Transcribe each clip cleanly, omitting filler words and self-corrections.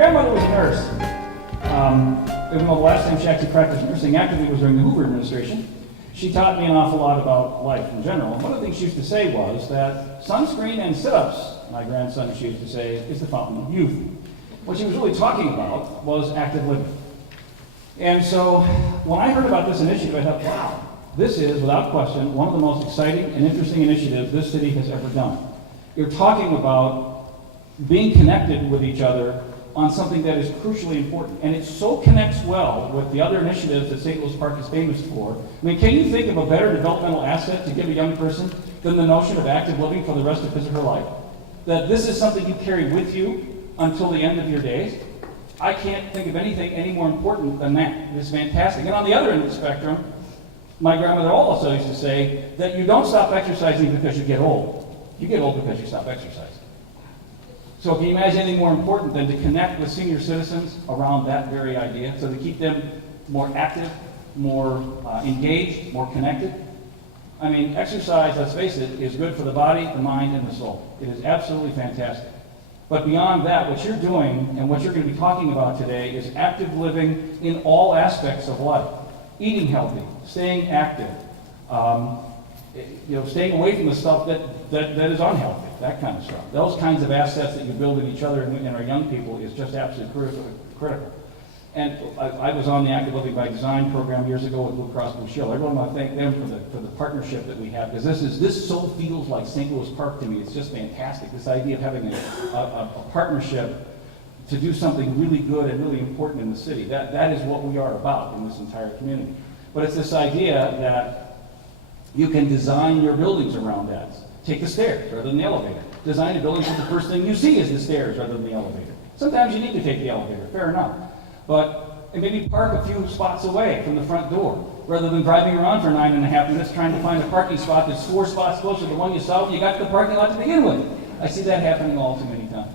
grandmother was a nurse. Even though the last time she actually practiced nursing actively was during the Hoover administration, she taught me an awful lot about life in general. And one of the things she used to say was that sunscreen and sit-ups, my grandson, she used to say, is the fountain of youth. What she was really talking about was active living. And so when I heard about this initiative, I thought, wow, this is, without question, one of the most exciting and interesting initiatives this city has ever done. You're talking about being connected with each other on something that is crucially important. And it so connects well with the other initiatives that St. Louis Park is famous for. I mean, can you think of a better developmental asset to give a young person than the notion of active living for the rest of his or her life? That this is something you carry with you until the end of your days? I can't think of anything any more important than that. It's fantastic. And on the other end of the spectrum, my grandmother also used to say that you don't stop exercising because you get old. You get old because you stop exercising. So can you imagine anything more important than to connect with senior citizens around that very idea, so to keep them more active, more engaged, more connected? I mean, exercise, let's face it, is good for the body, the mind, and the soul. It is absolutely fantastic. But beyond that, what you're doing and what you're going to be talking about today is active living in all aspects of life. Eating healthy, staying active, staying away from the stuff that is unhealthy, that kind of stuff. Those kinds of assets that you build in each other and our young people is just absolutely critical. And I was on the Active Living by Design program years ago with Blue Cross Blue Shield. I really want to thank them for the partnership that we have, because this so feels like St. Louis Park to me. It's just fantastic. This idea of having a partnership to do something really good and really important in the city. That is what we are about in this entire community. But it's this idea that you can design your buildings around that. Take the stairs rather than the elevator. Design a building so the first thing you see is the stairs rather than the elevator. Sometimes you need to take the elevator, fair enough. And maybe park a few spots away from the front door, rather than driving around for 9.5 minutes trying to find a parking spot that's 4 spots closer to the one you saw when you got to the parking lot to begin with. I see that happening all too many times.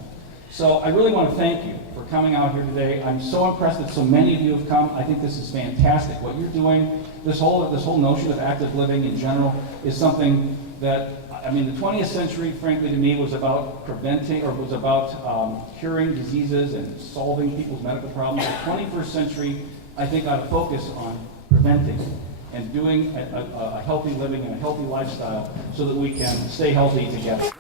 So I really want to thank you for coming out here today. I'm so impressed that so many of you have come. I think this is fantastic. What you're doing, this whole notion of active living in general, is something that, I mean, the 20th century, frankly, to me, was about preventing, or was about curing diseases and solving people's medical problems. The 21st century, I think, ought to focus on preventing and doing a healthy living and a healthy lifestyle so that we can stay healthy together.